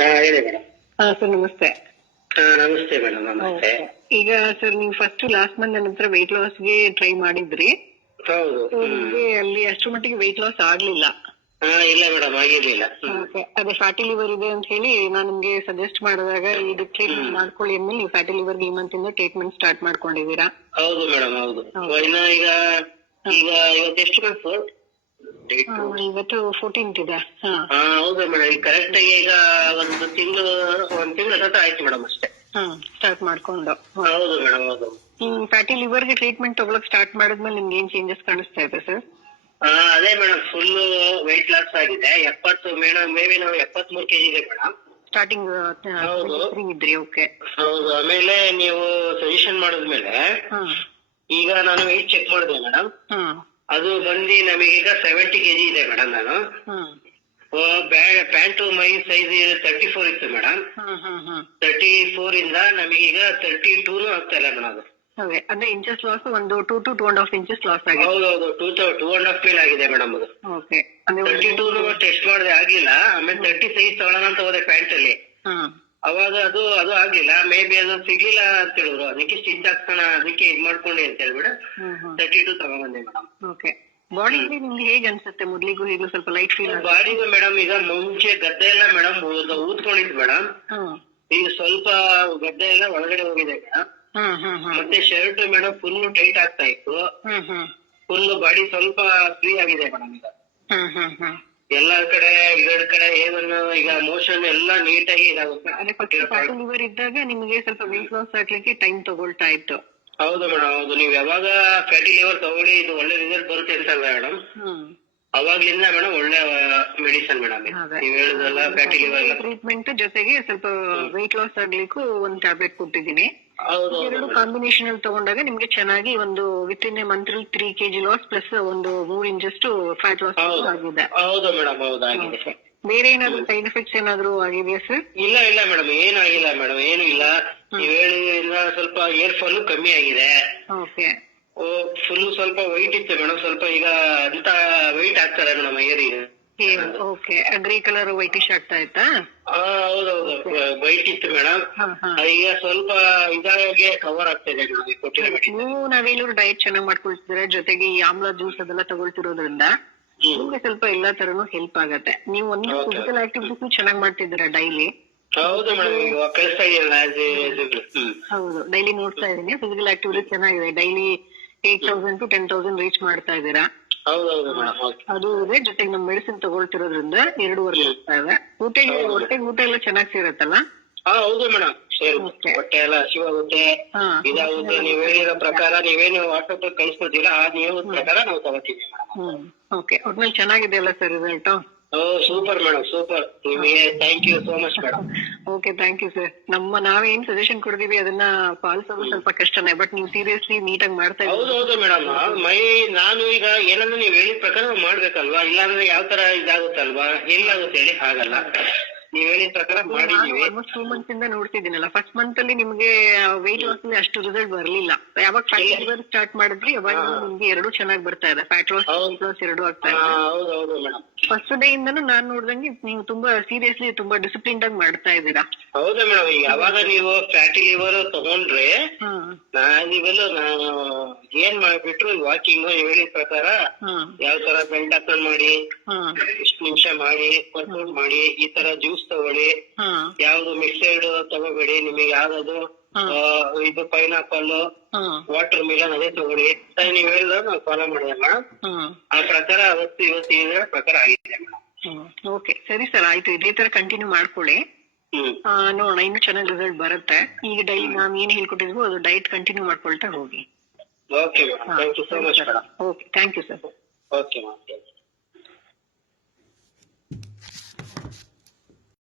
ಹೇಳಿ madam. Sir ನಮಸ್ತೆ. ನಮಸ್ತೆ ಮೇಡಮ್, ನಮಸ್ತೆ. ಈಗ ಸರ್ ನೀವು ಫಸ್ಟ್ ಲಾಸ್ಟ್ ಮಂತ್ ನನ್ನ ಹತ್ರ ವೆಯ್ಟ್ ಲಾಸ್ ಗೆ ಟ್ರೈ ಮಾಡಿದ್ರಿ. ಹೌದು. ನಿಮ್ಗೆ ಅಲ್ಲಿ ಅಷ್ಟು ಮಟ್ಟಿಗೆ ವೆಯ್ಟ್ ಲಾಸ್ ಆಗ್ಲಿಲ್ಲ. ಇಲ್ಲ ಮೇಡಮ್, ಆಗಿರ್ಲಿಲ್ಲ. ಅದೇ ಫ್ಯಾಟಿ ಲಿವರ್ ಇದೆ ಅಂತ ಹೇಳಿ ನಾನು ನಿಮ್ಗೆ ಸಜೆಸ್ಟ್ ಮಾಡಿದಾಗ ಇದು ಟ್ರೀಟ್ಮೆಂಟ್ ಮಾಡ್ಕೊಳ್ಳಿ ಅಂದ್ಮೇಲೆ ನೀವು ಫ್ಯಾಟಿ ಲಿವರ್ ಈ ಮಂತ್ ಇಂದ ಟ್ರೀಟ್ಮೆಂಟ್ ಸ್ಟಾರ್ಟ್ ಮಾಡ್ಕೊಂಡಿದೀರಾ. ಹೌದು ಮೇಡಮ್, ಹೌದು. ಈಗ ಇವತ್ತು ಎಷ್ಟು ಬಂತು ಡೇಟ್? ಇವತ್ತು 14th ಇದೆ. ಹೌದು ಮೇಡಮ್, ಈಗ ಕರೆಕ್ಟ್ ಆಗಿ ಈಗ ಒಂದ್ ತಿಂಗಳ ಹತ್ರ ಆಯ್ತು ಮೇಡಮ್ ಅಷ್ಟೇ. ಸ್ಟಾರ್ಟ್ ಮಾಡ್ಕೊಂಡು. ಹೌದು ಮೇಡಮ್, ಹೌದು. ಫ್ಯಾಟಿ ಲಿವರ್ ಗೆ ಟ್ರೀಟ್ಮೆಂಟ್ ತಗೊಳಕ್ ಸ್ಟಾರ್ಟ್ ಮಾಡಿದ್ಮೇಲೆ ನಿಮ್ಗೆ ಏನ್ ಚೇಂಜಸ್ ಕಾಣಿಸ್ತಾ ಇದೆ ಸರ್? ಅದೇ ಮೇಡಮ್, ಫುಲ್ ವೆಯ್ಟ್ ಲಾಸ್ ಆಗಿದೆ. 70 ಮೇಡಮ್, ಮೇ ಬಿ ನಾವು 73 kg ಇದೆ ಮೇಡಮ್ ಸ್ಟಾರ್ಟಿಂಗ್. ಇದ್ರಿ? ಓಕೆ. ಹೌದು. ಆಮೇಲೆ ನೀವು ಸಜೆಷನ್ ಮಾಡಿದ್ಮೇಲೆ ಈಗ ನಾನು ವೆಯ್ಟ್ ಚೆಕ್ ಮಾಡಿದೆ ಮೇಡಮ್. ಅದು ಬಂದು ನಮಗೀಗ 70 kg ಇದೆ ಮೇಡಮ್. ನಾನು ಪ್ಯಾಂಟು ಮೈ ಸೈಜ್ 34 ಇತ್ತು ಮೇಡಮ್. 34 ಇಂದ ನಮಗೀಗ 32 ಆಗ್ತಾ ಇಲ್ಲ ಮೇಡಮ್. ಅದು ಅಂದ್ರೆ ಇಂಚಸ್ ಲಾಸ್ ಒಂದು 2 to 2.5 inches ಲಾಸ್ ಆಗಿದೆ. ಹೌದೌದು, 2.5 ಮೇಲೆ ಆಗಿದೆ ಮೇಡಮ್. ಅದು 32 ಟೆಸ್ಟ್ ಮಾಡಿದೆ, ಆಗಿಲ್ಲ. ಆಮೇಲೆ 30 ಸೈಜ್ ತಗೊಳ್ಳೋಣ ಅಂತ ಹೋದೆ ಪ್ಯಾಂಟ್ ಅಲ್ಲಿ. ಅವಾಗ ಅದು ಆಗ್ಲಿಲ್ಲ. ಮೇ ಬಿ ಅದು ಸಿಗ್ಲಿಲ್ಲ ಅಂತ ಹೇಳಿದ್ರು, ಅದಕ್ಕೆ ಸ್ಟಿಚ್ ಹಾಕ್ಸೋಣ, ಅದಕ್ಕೆ ಇದ್ ಮಾಡ್ಕೊಂಡೆ ಅಂತ ಹೇಳ್ಬಿಡ 32 ತಗೊಂಡ್ಬಂದೆ ಮೇಡಮ್. ಓಕೆ. ಬಾಡಿ ನಿಮ್ಗೆ ಹೇಗೆ ಅನ್ಸುತ್ತೆ? ಮೊದ್ಲಿಗೂ ಈಗ ಸ್ವಲ್ಪ ಲೈಟ್ ಫೀಲ್? ಬಾಡಿಗೂ ಮೇಡಮ್ ಈಗ ಮುಂಚೆ ಗದ್ದೆ ಎಲ್ಲ ಮೇಡಮ್ ಊದ್ಕೊಂಡಿದ್ ಮೇಡಮ್. ಈಗ ಸ್ವಲ್ಪ ಗದ್ದೆ ಎಲ್ಲ ಒಳಗಡೆ ಹೋಗಿದೆ ಮೇಡಮ್. ಮತ್ತೆ ಶರ್ಟ್ ಮೇಡಮ್ ಫುಲ್ ಟೈಟ್ ಆಗ್ತಾ ಇತ್ತು. ಫುಲ್ ಬಾಡಿ ಸ್ವಲ್ಪ ಫ್ರೀ ಆಗಿದೆ ಮೇಡಮ್ ಈಗ. ಎಲ್ಲಾ ಕಡೆ 2 ಕಡೆ ಏನು ಈಗ ಮೋಷನ್ ಎಲ್ಲ ನೀಟಾಗಿ ಇದಾಗುತ್ತೆ. ಲಿವರ್ ಇದ್ದಾಗ ನಿಮಗೆ ಸ್ವಲ್ಪ ವೆಯ್ಟ್ ಲಾಸ್ ಆಗ್ಲಿಕ್ಕೆ ಟೈಮ್ ತಗೊಳ್ತಾ ಇತ್ತು. ಹೌದು ಮೇಡಮ್, ಹೌದು. ನೀವ್ ಯಾವಾಗ ಫ್ಯಾಟಿ ಲಿವರ್ ತಗೊಳ್ಳಿ, ಇದು ಒಳ್ಳೆ ರಿಸಲ್ಟ್ ಬರುತ್ತೆ ಅಂತಲ್ಲ ಮೇಡಮ್, ಅವಾಗ್ಲಿಂದ ಮೇಡಮ್ ಒಳ್ಳೆ ಮೆಡಿಸನ್ ಮೇಡಮ್. ನೀವ್ ಹೇಳುದಲ್ಲ ಫ್ಯಾಟಿ ಲಿವರ್ ಟ್ರೀಟ್ಮೆಂಟ್ ಜೊತೆಗೆ ಸ್ವಲ್ಪ ವೆಯ್ಟ್ ಲಾಸ್ ಆಗ್ಲಿಕ್ಕೂ ಒಂದು ಟ್ಯಾಬ್ಲೆಟ್ ಕೊಟ್ಟಿದ್ದೀನಿ. ಎರಡು ಕಾಂಬಿನೇಷನ್ ಅಲ್ಲಿ ತಗೊಂಡಾಗ ನಿಮ್ಗೆ ಚೆನ್ನಾಗಿ ಒಂದು with in a month 3 kg loss plus ಒಂದು 3 inches ಫ್ಯಾಟ್ ಲಾಸ್ ಆಗಿದೆ. ಹೌದು ಮೇಡಮ್, ಹೌದಾಗಿದೆ. ಬೇರೆ ಏನಾದ್ರು ಸೈಡ್ ಎಫೆಕ್ಟ್ಸ್ ಏನಾದ್ರು ಆಗಿದೆಯಾ ಸರ್? ಇಲ್ಲ ಮೇಡಮ್, ಏನಾಗಿಲ್ಲ ಮೇಡಮ್, ಏನು ಇಲ್ಲ. ನೀವ್ ಹೇಳಿದ್ರಿಂದ ಸ್ವಲ್ಪ ಏರ್ ಫಾಲ್ ಕಮ್ಮಿ ಆಗಿದೆ. ಓಕೆ. ಫುಲ್ ಸ್ವಲ್ಪ ವೈಟ್ ಇತ್ತು ಮೇಡಮ್, ಸ್ವಲ್ಪ ಈಗ ಅಂತ ವೈಟ್ ಆಗ್ತಾರೆ ಮೇಡಮ್ ಏರಿಗೆ. ಓಕೆ. ಗ್ರೇ ಕಲರ್ ವೈಟಿಶ್ ಆಗ್ತಾ ಇತ್ತಾ? ಹೌದೌದು, ವೈಟ್ ಇತ್ತು ಮೇಡಮ್. ಈಗ ಸ್ವಲ್ಪ ಇದಾಗೆ ಕವರ್ ಆಗ್ತಾ ಇದೆ ಮೇಡಮ್ ಕೊಟ್ಟಿರೋ ಮೆಡಿಸಿನ್. ನೀವು ನಾವೇನಾದ್ರು ಡಯಟ್ ಚೆನ್ನಾಗಿ ಮಾಡ್ಕೊಳ್ತಿದ್ರೆ, ಜೊತೆಗೆ ಈ ಆಮ್ಲ ಜ್ಯೂಸ್ ಅದೆಲ್ಲ ತಗೊಳ್ತಿರೋದ್ರಿಂದ ನಿಮ್ಗೆ ಸ್ವಲ್ಪ ಎಲ್ಲಾ ತರನು ಹೆಲ್ಪ್ ಆಗತ್ತೆ. ನೀವು ಒಂದು ಫಿಸಿಕಲ್ ಆಕ್ಟಿವಿಟೀಸ್ ಚೆನ್ನಾಗಿ ಮಾಡ್ತಿದ್ದೀರಾ ಡೈಲಿ? ಹೌದು ಮೇಡಮ್, ಕಳಿಸ್ತಾ ಇದೆಯಲ್ಲ. ಹೌದು, ಡೈಲಿ ನೋಡ್ತಾ ಇದೀನಿ. ಫಿಸಿಕಲ್ ಆಕ್ಟಿವಿಟೀಸ್ ಚೆನ್ನಾಗಿದೆ. ಡೈಲಿ 8,000 to 10,000 ರೀಚ್ ಮಾಡ್ತಾ ಇದ್ದೀರಾ. ಹೌದೌದು ಮೇಡಮ್. ಅದು ಇದೆ, ಜೊತೆಗೆ ನಮ್ ಮೆಡಿಸಿನ್ ತಗೊಳ್ತಿರೋದ್ರಿಂದ 2 ವರ್ಷ ಆಗ್ತಾ ಇದೆ. ಹೊಟ್ಟೆಗೆ ಊಟ ಎಲ್ಲ ಚೆನ್ನಾಗಿ ಸೇರತ್ತಲ್ಲ? ಹೌದು ಮೇಡಮ್, ಸೇರುತ್ತೆ. ಹೊಟ್ಟೆ ಎಲ್ಲ ಹಸಿವಾಗುತ್ತೆ, ಇದಾಗುತ್ತೆ. ನೀವ್ ಹೇಳಿರೋ ಪ್ರಕಾರ ನೀವೇನು ವಾಟ್ಸಪ್ ಕಳಿಸ್ಕೊಡ್ತೀರಾ ಆ ನೀವು ಪ್ರಕಾರ ನಾವು ತಗೋತೀವಿ ಮೇಡಮ್. ಓಕೆ. ಒಟ್ನಲ್ಲಿ ಚೆನ್ನಾಗಿದೆ ಅಲ್ಲ sir result? Super madam, super. ನಿಮಗೆ thank you so much madam. Okay, thank you sir. ನಾವೇನ್ ಸಜೆಷನ್ ಕೊಡ್ತೀವಿ ಅದನ್ನ ಪಾಲಿಸೋದು ಸ್ವಲ್ಪ ಕಷ್ಟನೇ, ಬಟ್ ನೀವು ಸೀರಿಯಸ್ಲಿ ನೀಟಾಗಿ ಮಾಡ್ತಾ ಇದ್ದೀವಿ. ಹೌದೌದು ಮೇಡಮ್. ನಾನು ಈಗ ಏನಂದ್ರೆ ನೀವ್ ಹೇಳಿದ ಪ್ರಕಾರ ಮಾಡ್ಬೇಕಲ್ವಾ, ಇಲ್ಲಾಂದ್ರೆ ಯಾವ ತರ ಇದಾಗುತ್ತಲ್ವಾ, ಎಲ್ಲಾಗುತ್ತೆ ಹೇಳಿ, ಹಾಗಲ್ಲ. ನೀವ್ ಹೇಳಿದ ಪ್ರಕಾರ ಮಾಡಿದೀವಿ. ಆಲ್ಮೋಸ್ಟ್ 2 months ಇಂದ ನೋಡ್ತಿದ್ದೀನಲ್ಲ. ಫಸ್ಟ್ ಮಂತ್ ಅಲ್ಲಿ ನಿಮ್ಗೆ ವೆಯ್ಟ್ ಲಾಸ್ ಅಲ್ಲಿ ಅಷ್ಟು ರಿಸಲ್ಟ್ ಬರ್ಲಿಲ್ಲ. ಯಾವಾಗ ಫ್ಯಾಟಿ ಲಿವರ್ ಸ್ಟಾರ್ಟ್ ಮಾಡಿದ್ರಿ ಅವಾಗ ನಿಮ್ಗೆ 2 ಚೆನ್ನಾಗಿ ಬರ್ತಾ ಇದೆ. ಫ್ಯಾಟ್ ಲಾಸ್, ವೆಯ್ಟ್ ಲಾಸ್ 2 ಆಗ್ತಾ ಇದೆ. ಹೌದೌದು ಮೇಡಮ್. ಫಸ್ಟ್ ಡೇ ಇಂದನೂ ನಾನ್ ನೋಡ್ದಂಗೆ ನೀವು ತುಂಬಾ ಸೀರಿಯಸ್ಲಿ ತುಂಬಾ ಡಿಸಿಪ್ಲಿನ್ ಆಗಿ ಮಾಡ್ತಾ ಇದ್ದೀರಾ. ಹೌದಾ ಮೇಡಮ್. ಈಗ ಯಾವಾಗ ನೀವು ಫ್ಯಾಟಿ ಲಿವರ್ ತಗೊಂಡ್ರೆ ನೀವೆಲ್ಲ ಏನ್ ಮಾಡ್ಬಿಟ್ರು ವಾಕಿಂಗ್ ಹೇಳಿದ ಪ್ರಕಾರ ಯಾವ ತರ ಬೆಲ್ಟ್ ಹಾಕೊಂಡ್ ಮಾಡಿ, ಇಷ್ಟು ನಿಮಿಷ ಮಾಡಿ, ವರ್ಕೌಟ್ ಮಾಡಿ, ಈ ತರ ಜ್ಯೂಸ್ ತಗೊಳ್ಳಿ, ಯಾವ್ದು ಮಿಕ್ಸೆಡ್ ತಗೋಬೇಡಿ. ನಿಮಗೆ ಯಾವ್ದು ಇದು ಪೈನಾಪಲ್, ವಾಟರ್ ಮಿಲನ್ ಅದೇ ತಗೊಳ್ಳಿ. ನೀವ್ ಹೇಳಿದಾಗ ನಾವು ಫಾಲೋ ಮಾಡಿದೆ ಮೇಡಮ್. ಆ ಪ್ರಕಾರ ಇವತ್ತು ಇದ್ರ ಪ್ರಕಾರ ಆಗಿದೆ ಮೇಡಮ್. ಓಕೆ, ಸರಿ ಸರ್, ಆಯ್ತು. ಇದೇ ತರ ಕಂಟಿನ್ಯೂ ಮಾಡ್ಕೊಳ್ಳಿ. ನೋಡೋಣ, ಇನ್ನು ಚೆನ್ನಾಗಿ ರಿಸಲ್ಟ್ ಬರುತ್ತೆ. ಈಗ ಡೈಲಿ ನಾವ್ ಏನ್ ಹೇಳ್ಕೊಟ್ಟಿದ್ವೋ ಅದು ಡಯಟ್ ಕಂಟಿನ್ಯೂ ಮಾಡ್ಕೊಳ್ತಾ ಹೋಗಿ. Okay madam, thank you so much madam. Okay, thank you sir. Okay madam.